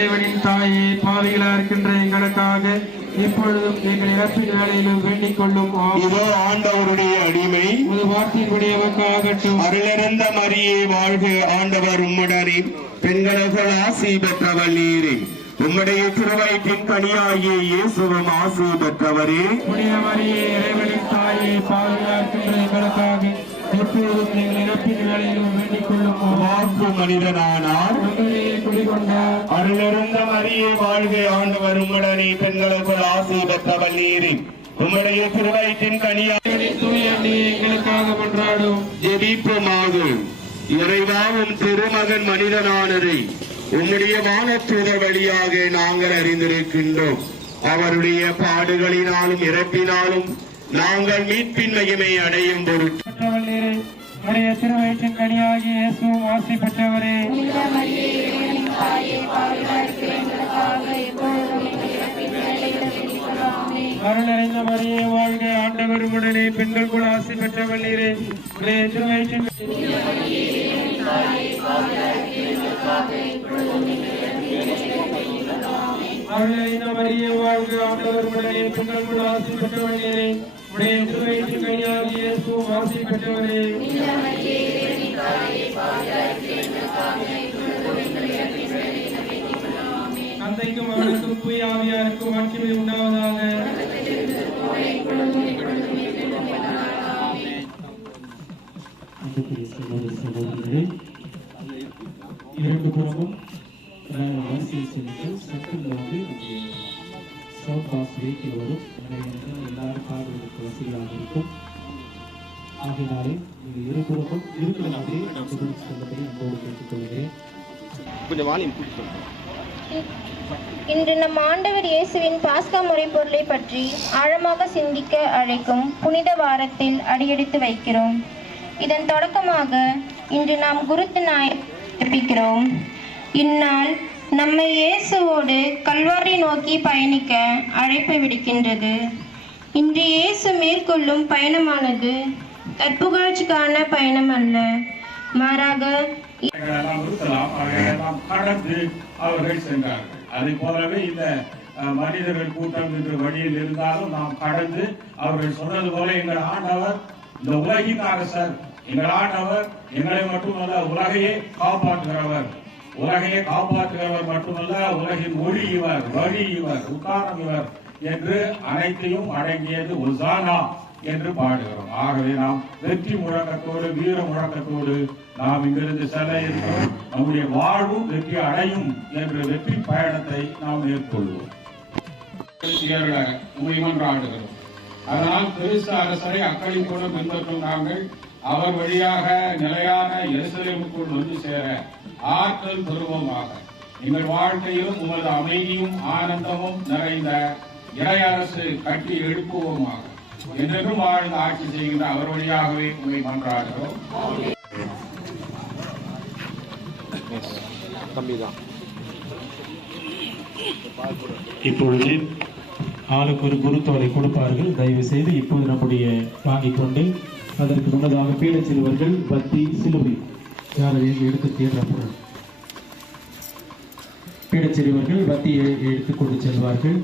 இறைவனின் தாயே, பாவிகளா இருக்கின்ற எங்களுக்காக இப்பொழுதும் எங்கள் இறப்பின் வேலையிலும் வேண்டிக் கொள்ளும். இதோ ஆண்டவருடைய அடிமை, ஒரு வார்த்தையினுடைய ஆகட்டும். அருளிறந்த மரியே வாழ்க, ஆண்டவர் உம்முடனே, பெண்களுக்குள் ஆசி பெற்றவர் நீரே. உம்முடைய திருவயிற்றின் கனியாகிய இயேசுவும் ஆசி பெற்றவரே. புனித மரியே, இறைவனின் தாயே, பாவிகளா இருக்கின்ற எங்களுக்காக எப்பொழுதும் எங்கள் இறப்பின் வேலையிலும் வேண்டிக் கொள்ளும். வாக்கு மனிதனானார், குடிகொண்டார். அருளிறந்த மரியே வாழ்க, ஆண்டவர் உம்முடனே, பெண்களுக்குள் ஆசி பெற்றவர் நீரே. உம்முடைய திருவயிற்றின் கனியாகிய எங்களுக்காக மன்றாடும். ஜெபிப்போமாக. இறைவாவும் திருமகன் மனிதனானதை உம்முடைய வானதூதர் வழியாக நாங்கள் அறிந்திருக்கின்றோம். அவருடைய பாடுகளினாலும் இறப்பினாலும் நாங்கள் மீட்பின் மகிமை அடையும் பொருட்டு திருவயிற்றின் கனியாகிய இயேசுவும் ஆசி பெற்றவரே. அருளறிந்த மரியே வாழ்க, ஆண்டவர் உடனே, பெண்கள் கூட ஆசி பெற்றவர் நீரே. திருவயிற்றின் அருளறிந்த மரியே வாழ்க, ஆண்டவர் உடனே, பெண்கள் கூட ஆசி பெற்றவர் நீரே. உடைய திருவயிற்றின் கனியாகிய இயேசுவும் ஆசி பெற்றவரே. தந்தைக்கும் மகனுக்கும் தூய ஆவியாருக்கும் ஆட்சிமை உண்டாவதாக. இரண்டு புறமும் வரிசையில் சென்று சத்தில் வந்து சவுண்ட் பாக்ஸ் வைக்கில் வரும். எல்லாரும் காதுகளுக்கு வசதியாக இருக்கும். ஆகினாலே நீங்கள் இருபுறமும் இருக்கிற மாதிரியே சொல்லப்படி அன்போடு கேட்டுக்கொள்கிறேன். இன்று நம் ஆண்டவர் இயேசுவின் பாஸ்கா முறை பொருளை பற்றி ஆழமாக சிந்திக்க அழைக்கும் புனித வாரத்தில் அடியெடுத்து வைக்கிறோம். இதன் தொடக்கமாக இன்று நாம் குருத்து நாயை பிறப்பிக்கிறோம். இந்நாள் நம்மை இயேசுவோடு கல்வாரி நோக்கி பயணிக்க அழைப்பு விடுக்கின்றது. இன்று இயேசு மேற்கொள்ளும் பயணமானது தற்புகழ்ச்சிக்கான பயணம் அல்ல, மாறாக கடந்து அவர்கள் சென்றார்கள். அதை போலவே இந்த மனிதர்கள் கூட்டம் இன்று வழியில் இருந்தாலும் நாம் கடந்து அவர்கள் சொன்னது போல எங்கள் ஆண்டவர் இந்த உலகின் அரசர், எங்கள் ஆண்டவர் எங்களை மட்டுமல்ல உலகையே காப்பாற்றுகிறவர், உலகையே காப்பாற்றுகிறவர் மட்டுமல்ல உலகின் ஒளி இவர், வழி இவர், உத்தாரம் இவர் என்று அனைத்தையும் அடங்கியது ஒசானா என்று பாடுகிறோம். ஆகவே நாம் வெற்றி முழக்கத்தோடு வீர முழக்கத்தோடு நாம் இங்கிருந்து செல்ல இருக்கிறோம். நம்முடைய வாழ்வும் வெற்றி அடையும் என்ற வெற்றி பயணத்தை நாம் மேற்கொள்வோம். மன்றாடுகிறோம். அதனால் கிறிஸ்து அரசரை அக்களிப்போடு பின்பற்றும் நாங்கள் அவர் வழியாக நிலையான எருசலேமுக்குள் வந்து சேர ஆற்றல் பெறுவோமாக. எங்கள் வாழ்க்கையிலும் உமது அமைதியும் ஆனந்தமும் நிறைந்த இறையரசு கட்டி எழுப்புவோமாக. என்றும் வாழ்ந்து ஆட்சி செய்கின்ற அவர் வழியாகவே உங்களை மன்றாடுகிறோம். இப்பொழுது ஆளுக்கு ஒரு குருத்தோலை கொடுப்பார்கள். தயவு செய்து இப்போது நம்முடைய வாங்கிக் கொண்டு அதற்கு முன்னதாக பீடச் சிறுவர்கள் பத்தி சிலுவை யாரையும் எடுத்து தேடுறப்போம். பீடச் சிறுவர்கள் பத்தியை எடுத்துக் கொண்டு செல்வார்கள்.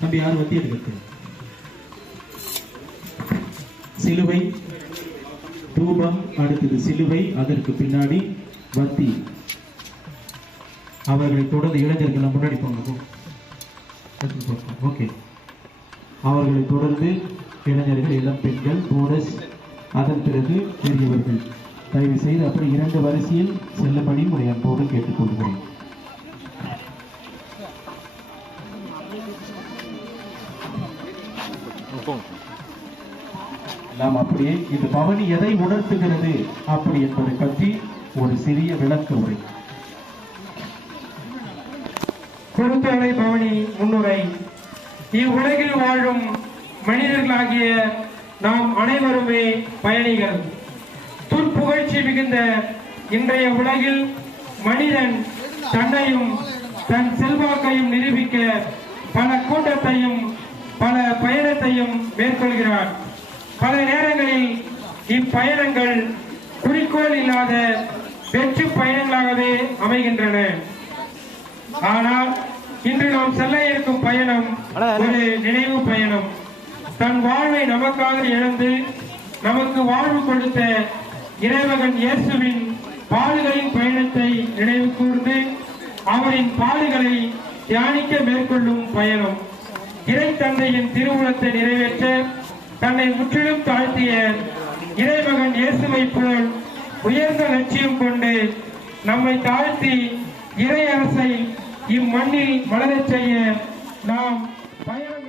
நம்ம யார் பத்தி எடுக்கிறது? சிலுவை, தூபம், அடுத்தது சிலுவை, அதற்கு பின்னாடி பத்தி. அவர்களை தொடர்ந்து இளைஞர்கள் முன்னாடி போங்க. ஓகே, அவர்களை தொடர்ந்து இளைஞர்கள், இளம் பெண்கள், போரஸ், அதன் பிறகு பெரியவர்கள். தயவு செய்து அப்படி இரண்டு வரிசையில் செல்லும்படி உடைய அன்போடு கேட்டுக்கொள்கிறேன். நாம் அப்படியே இந்த பவனி எதை உணர்த்துகிறது அப்படி என்பதை பற்றி ஒரு சிறிய விளக்க உரை. குருத்தோலை பவனி முன்னுரை. இவ்வுலகில் வாழும் மனிதர்களாகிய நாம் அனைவருமே பயணிகள். துன்புகழ்ச்சி மிகுந்த இன்றைய உலகில் மனிதன் தன்னையும் தன் செல்வாக்கையும் நிரூபிக்க பல கூட்டத்தையும் பல பயணத்தையும் மேற்கொள்கிறார். பல நேரங்களில் இப்பயணங்கள் குறிக்கோள் இல்லாத வெற்று பயணங்களாகவே அமைகின்றன. ஆனால் இன்று நாம் செல்ல இருக்கும் பயணம் ஒரு நினைவு பயணம். தன் வாழ்வை நமக்காக இழந்து நமக்கு வாழ்வு கொடுத்த இறைமகன் இயேசுவின் பாடுகளின் பயணத்தை நினைவு கூர்ந்து அவரின் பாடுகளை தியானிக்க மேற்கொள்ளும் பயணம். இறை தந்தையின் திருவுளத்தை நிறைவேற்ற தன்னை முற்றிலும் தாழ்த்திய இறைமகன் இயேசுவை போல் உயர்ந்த லட்சியம் கொண்டு நம்மை தாழ்த்தி இறை அரசை இம்மண்ணில் மலரச் செய்ய நாம் பயணம்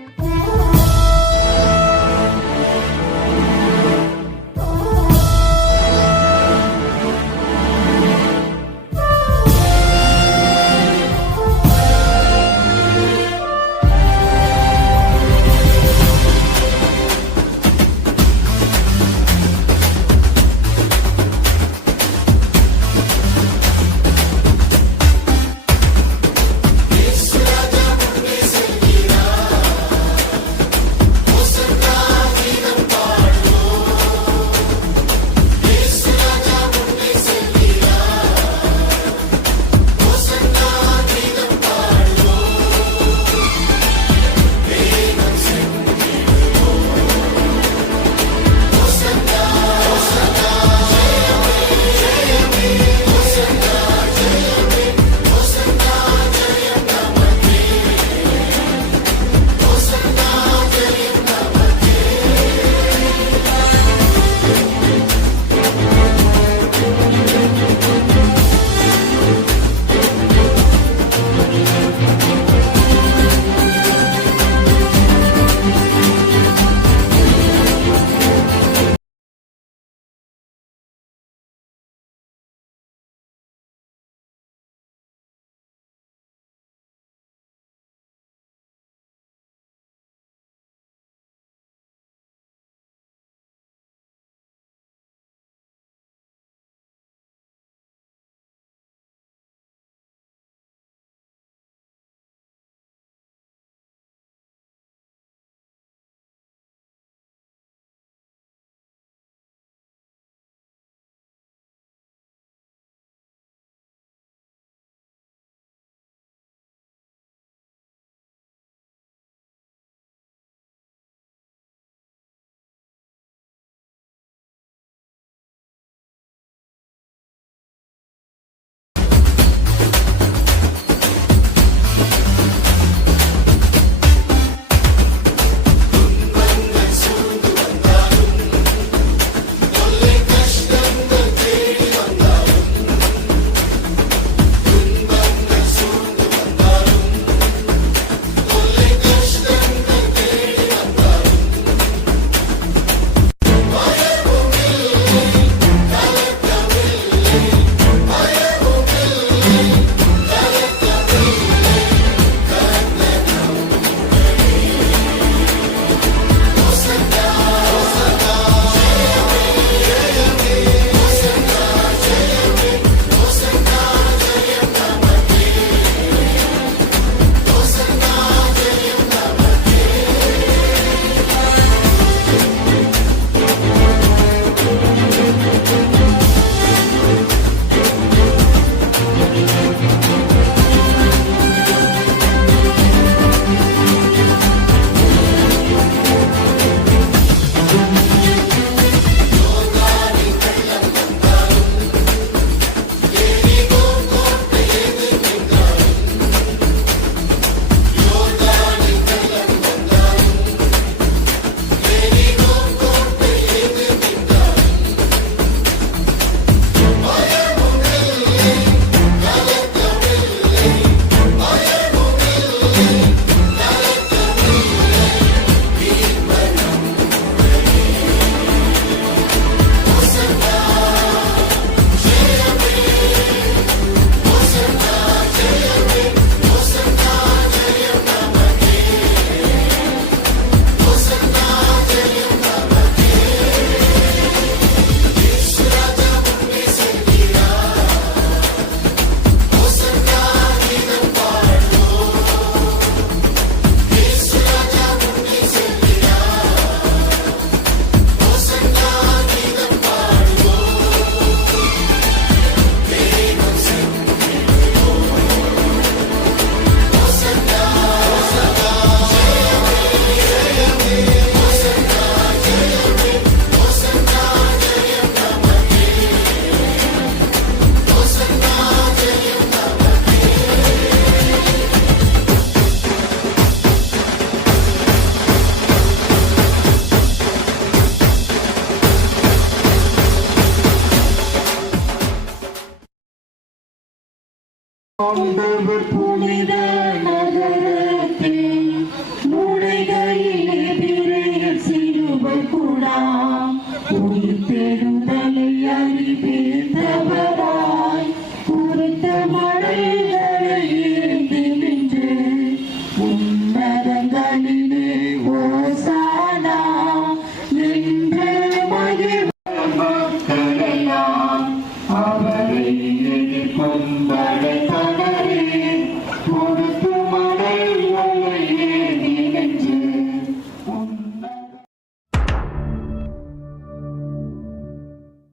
ஆண்டவர் புனித